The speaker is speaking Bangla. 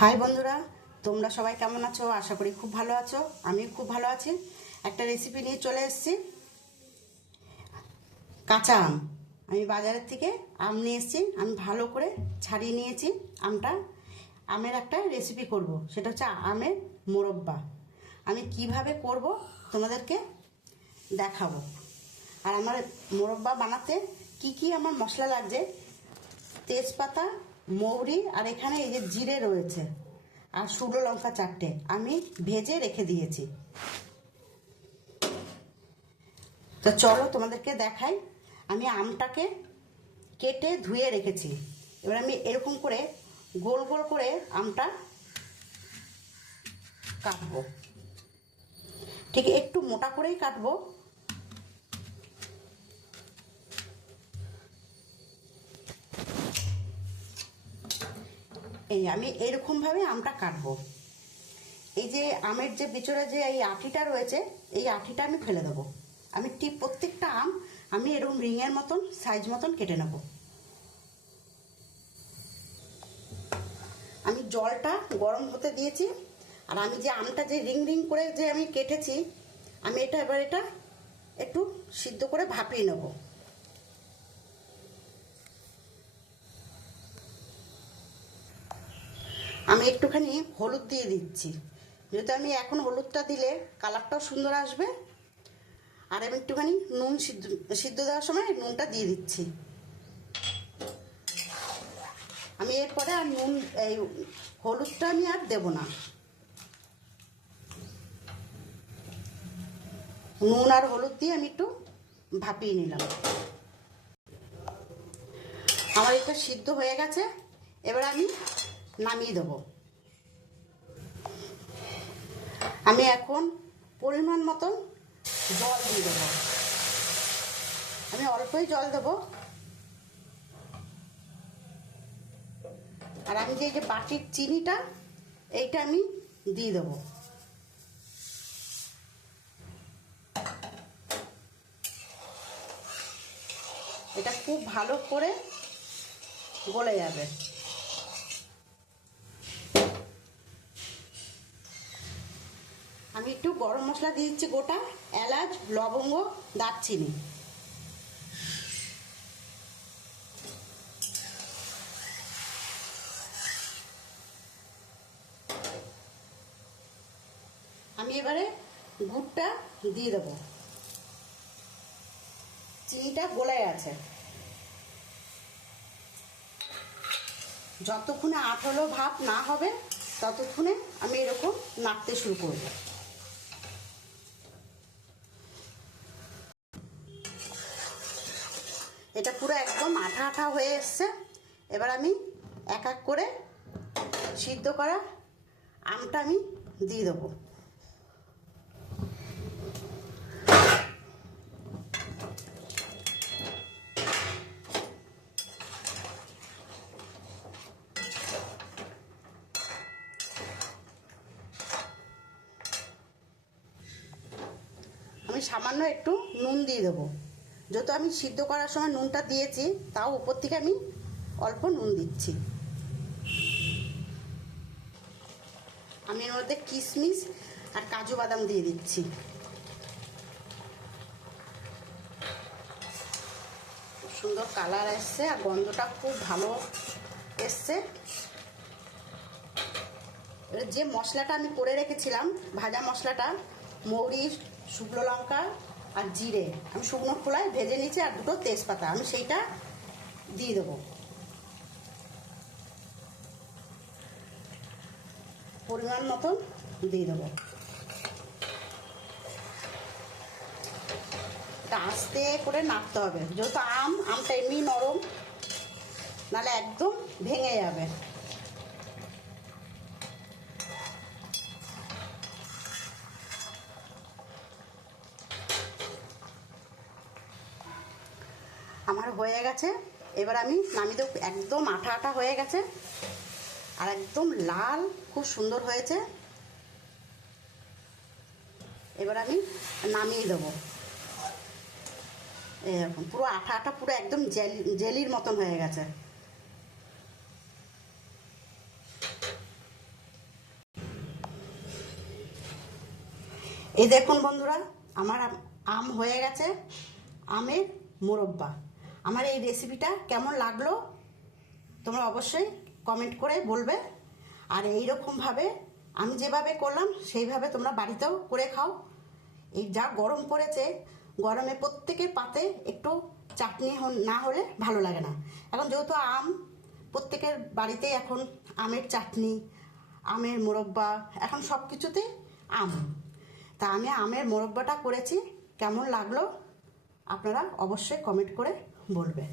হাই বন্ধুরা, তোমরা সবাই কেমন আছো? আশা করি খুব ভালো আছো। আমি খুব ভালো আছি। একটা রেসিপি নিয়ে চলে এসেছি। কাঁচা আম। আমি বাজারের থেকে আম নিয়ে এসেছি। আমি ভালো করে ছাড়িয়ে নিয়েছি আমটা। আমের একটা রেসিপি করব। সেটা হচ্ছে আমের মোরব্বা। আমি কীভাবে করব তোমাদেরকে দেখাবো। আর আমার মোরব্বা বানাতে কি কি আমার মশলা লাগছে? তেজপাতা মৌরি আর এখানে এই যে জিরে রয়েছে আর শুকনো লঙ্কা চারটে আমি ভেজে রেখে দিয়েছি। তো চলো তোমাদেরকে দেখাই, আমি আমটাকে কেটে ধুয়ে রেখেছি। এবার আমি এরকম করে গোল গোল করে আমটা কাটবো। ঠিক একটু মোটা করেই কাটবো। এই আমি এরকমভাবে আমটা কাটবো। এই যে আমের যে বিচরে যে এই আঠিটা রয়েছে, এই আঠিটা আমি ফেলে দেবো। আমি ঠিক প্রত্যেকটা আম আমি এরকম রিংয়ের মতন, সাইজ মতন কেটে নেব। আমি জলটা গরম হতে দিয়েছি, আর আমি যে আমটা যে রিং রিং করে যে আমি কেটেছি, আমি এটা এবার এটা একটু সিদ্ধ করে ভাপিয়ে নেব। আমি একটুখানি হলুদ দিয়ে দিচ্ছি। যেহেতু আমি এখন হলুদটা দিলে কালারটাও সুন্দর আসবে। আর আমি একটুখানি নুন সিদ্ধ সিদ্ধ দেওয়ার সময় নুনটা দিয়ে দিচ্ছি। আমি এরপরে আর নুন, এই হলুদটা আমি আর দেব না। নুন আর হলুদ দিয়ে আমি একটু ভাপিয়ে নিলাম। আমার এটা সিদ্ধ হয়ে গেছে। এবার আমি নামিয়ে দেব। আমি এখন পরিমাণ মতো জল দিয়ে দেবো। আমি অল্পই জল দেব। আর আমি যে যে বাটির চিনিটা, এইটা আমি দিয়ে দেবো। এটা খুব ভালো করে গলে যাবে। আমি একটু গরম মশলা দিয়ে দিচ্ছি গোটা, এলাচ, লবঙ্গ, দারচিনি। আমি এবারে গুড়টা দিয়ে দেবো। চিনিটা গলে আছে। যতক্ষণে আঠালো ভাব না হবে, ততক্ষণে আমি এরকম নাড়তে শুরু করব। এটা পুরো একদম আঠা আঠা হয়ে এসছে। এবার আমি এক এক করে সিদ্ধ করা আমটা আমি দিয়ে দেবো। আমি সামান্য একটু নুন দিয়ে দেবো। যেহেতু আমি সিদ্ধ করার সময় নুনটা দিয়েছি, তাও উপর থেকে আমি অল্প নুন দিচ্ছি। আমি এর মধ্যে কিশমিশ আর কাজু বাদাম দিয়ে দিচ্ছি। সুন্দর কালার এসছে আর গন্ধটা খুব ভালো এসছে। যে মশলাটা আমি করে রেখেছিলাম, ভাজা মশলাটা, মৌরি, শুকনো লঙ্কা আর জিরে। আমি শুকনো খোলায় ভেজে নিয়েছি আর দুটো তেজপাতা। আমি সেইটা দিয়ে দেবো। পরিমাণ মতন দিয়ে দেবো। আস্তে করে নাড়তে হবে। যেহেতু আম, আমটা এমনি নরম, নাহলে একদম ভেঙে যাবে। আমার হয়ে গেছে। এবার আমি নামিয়ে দেব। একদম আঠা আঠা হয়ে গেছে। আর একদম লাল, খুব সুন্দর হয়েছে। এবার আমি নামিয়ে দেবো। এরকম পুরো আঠা আঠা পুরো একদম জেলি, জেলির মতন হয়ে গেছে। এই দেখুন বন্ধুরা, আমার আম হয়ে গেছে। আমের মোরব্বা। আমার এই রেসিপিটা কেমন লাগল? তোমরা অবশ্যই কমেন্ট করে বলবে। আর এই রকমভাবে আমি যেভাবে করলাম, সেইভাবে তোমরা বাড়িতেও করে খাও। এই যা গরম পড়েছে, গরমে প্রত্যেকের পাতে একটু চাটনি না হলে ভালো লাগে না। এখন যেহেতু আম, প্রত্যেকের বাড়িতেই এখন আমের চাটনি, আমের মোরব্বা, এখন সব কিছুতেই আম। তা আমি আমের মোরব্বাটা করেছি, কেমন লাগল? আপনারা অবশ্যই কমেন্ট করে বলবে